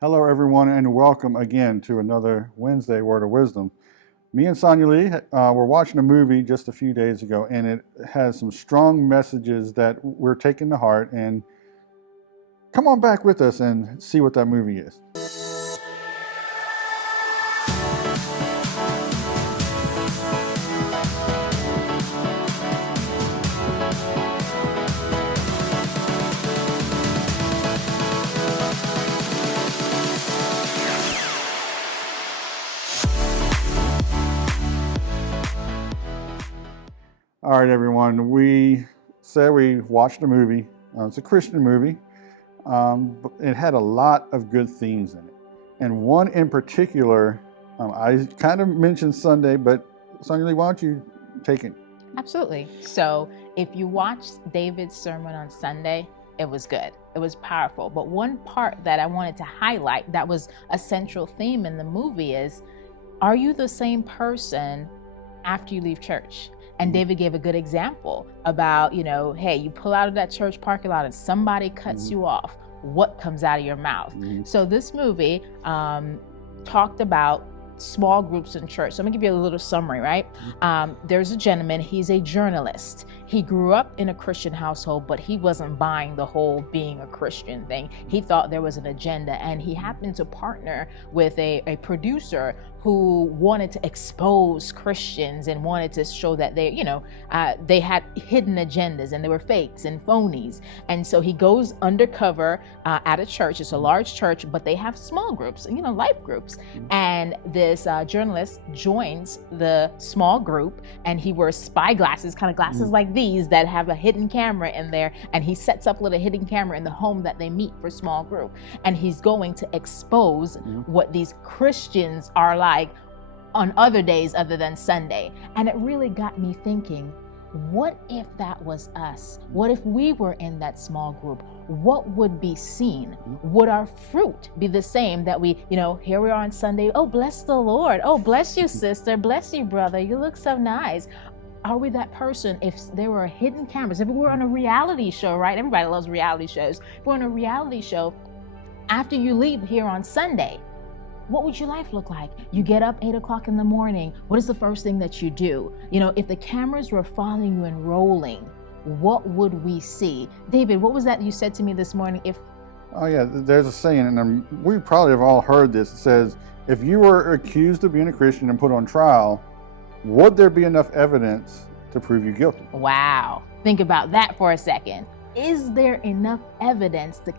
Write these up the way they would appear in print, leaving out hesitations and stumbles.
Hello, everyone, and welcome again to another Wednesday Word of Wisdom. Me and Sonia Lee were watching a movie just a few days ago, and it has some strong messages that we're taking to heart. And come on back with us and see what that movie is. All right, everyone. We said we watched a movie. It's a Christian movie. But it had a lot of good themes in it. And one in particular, I kind of mentioned Sunday, but Sonia Lee, why don't you take it? Absolutely. So if you watched David's sermon on Sunday, it was good. It was powerful. But one part that I wanted to highlight that was a central theme in the movie is, are you the same person after you leave church? And David gave a good example about, hey, you pull out of that church parking lot and somebody cuts you off. What comes out of your mouth? So this movie talked about small groups in church. So I'm gonna give you a little summary, right? There's a gentleman, he's a journalist. He grew up in a Christian household, but he wasn't buying the whole being a Christian thing. He thought there was an agenda, and he happened to partner with a producer who wanted to expose Christians and wanted to show that they had hidden agendas and they were fakes and phonies. And so he goes undercover at a church. It's a large church, but they have small groups, life groups. And this journalist joins the small group, and he wears spy glasses, kind of glasses like these that have a hidden camera in there. And he sets up a little hidden camera in the home that they meet for small group. And he's going to expose what these Christians are like on other days other than Sunday. And it really got me thinking, what if that was us? What if we were in that small group? What would be seen? Would our fruit be the same that we, here we are on Sunday, oh, bless the Lord. Oh, bless you, sister. Bless you, brother. You look so nice. Are we that person if there were hidden cameras? If we were on a reality show, right? Everybody loves reality shows. If we're on a reality show, after you leave here on Sunday, what would your life look like? You get up 8 o'clock in the morning. What is the first thing that you do? If the cameras were following you and rolling, what would we see? David, what was that you said to me this morning? Oh yeah, there's a saying, and we probably have all heard this. It says, if you were accused of being a Christian and put on trial, would there be enough evidence to prove you guilty? Wow. Think about that for a second. Is there enough evidence to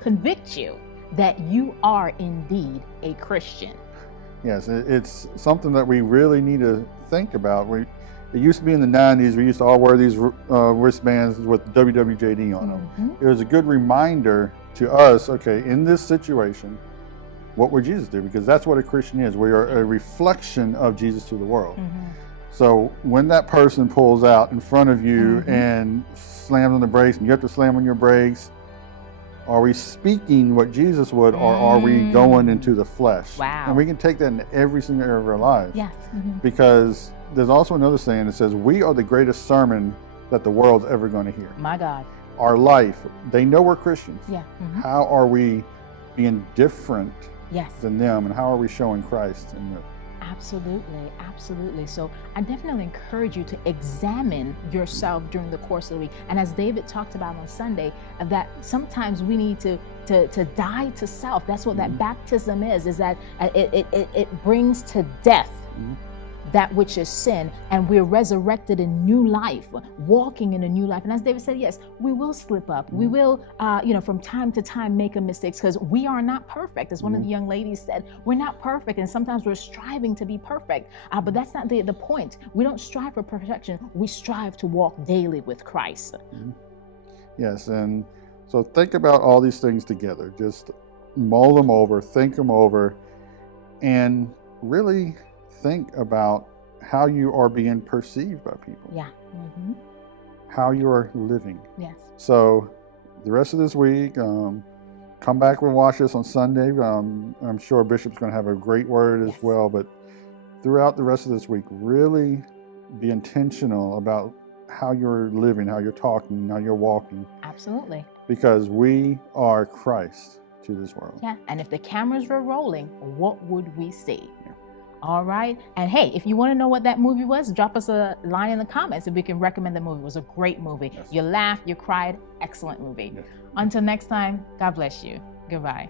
convict you that you are indeed a Christian? Yes, it's something that we really need to think about. It used to be in the 90s, we used to all wear these wristbands with WWJD on them. It was a good reminder to us, okay, in this situation, what would Jesus do? Because that's what a Christian is. We are a reflection of Jesus to the world. So when that person pulls out in front of you and slams on the brakes, and you have to slam on your brakes, are we speaking what Jesus would, or are we going into the flesh? Wow. And we can take that in every single area of our lives. Yes. Because there's also another saying that says, we are the greatest sermon that the world's ever going to hear. My God. Our life, they know we're Christians. Yeah. How are we being different Yes. than them, and how are we showing Christ in them? Absolutely. So I definitely encourage you to examine yourself during the course of the week. And as David talked about on Sunday, that sometimes we need to die to self. That's what that baptism is that it brings to death that which is sin, and we're resurrected in new life, walking in a new life. And as David said, yes, we will slip up. We will, from time to time make a mistakes, because we are not perfect. As one of the young ladies said, we're not perfect, and sometimes we're striving to be perfect. But that's not the point. We don't strive for perfection. We strive to walk daily with Christ. Yes, and so think about all these things together. Just mull them over, think them over, and really think about how you are being perceived by people. Yeah. How you are living. Yes. So the rest of this week, come back and watch us on Sunday. I'm sure Bishop's going to have a great word as well. But throughout the rest of this week, really be intentional about how you're living, how you're talking, how you're walking. Absolutely. Because we are Christ to this world. Yeah, and if the cameras were rolling, what would we see? Yeah. All right, and hey, if you want to know what that movie was, drop us a line in the comments and we can recommend the movie. It was a great movie. Yes. You laughed, you cried, excellent movie. Yes. Until next time, God bless you. Goodbye.